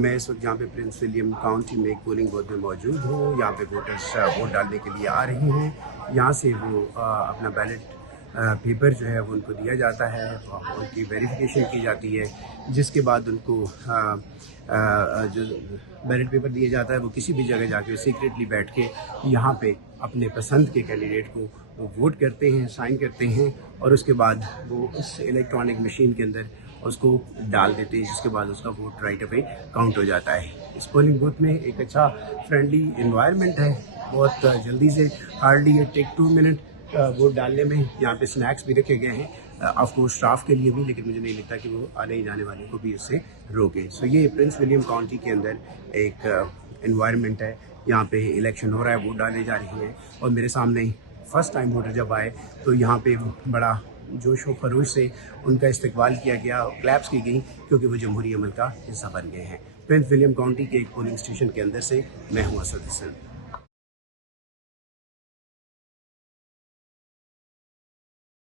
मैं इस वक्त यहाँ पे प्रिंस विलियम काउंटी में एक पोलिंग बूथ में मौजूद हूँ। यहाँ पे वोटर्स वोट डालने के लिए आ रहे हैं। यहाँ से वो अपना बैलेट पेपर जो है वो उनको दिया जाता है, उनकी वेरिफिकेशन की जाती है, जिसके बाद उनको जो बैलेट पेपर दिया जाता है वो किसी भी जगह जाके सीक्रेटली बैठ के यहाँ पे अपने पसंद के कैंडिडेट को वो वोट करते हैं, साइन करते हैं और उसके बाद वो उस इलेक्ट्रॉनिक मशीन के अंदर उसको डाल देते हैं, जिसके बाद उसका वोट राइट अवे काउंट हो जाता है। इस पोलिंग बूथ में एक अच्छा फ्रेंडली इन्वायरमेंट है, बहुत जल्दी से हार्डली ये टेक 2 मिनट वोट डालने में। यहाँ पे स्नैक्स भी रखे गए हैं ऑफकोर्स स्टाफ के लिए भी, लेकिन मुझे नहीं लगता कि वो आने जाने वाले को भी इससे रोके। सो ये प्रिंस विलियम काउंटी के अंदर एक इन्वायरमेंट है। यहाँ पे इलेक्शन हो रहा है, वोट डाले जा रही हैं और मेरे सामने फर्स्ट टाइम वोटर जब आए तो यहाँ पे बड़ा जोश व खरोश से उनका इस्तकबाल किया गया, क्लैप्स की गई, क्योंकि वो जमहूरी अमल का हिस्सा बन गए हैं। प्रिंस विलियम काउंटी के एक पोलिंग स्टेशन के अंदर से मैं हूँ असद हसन।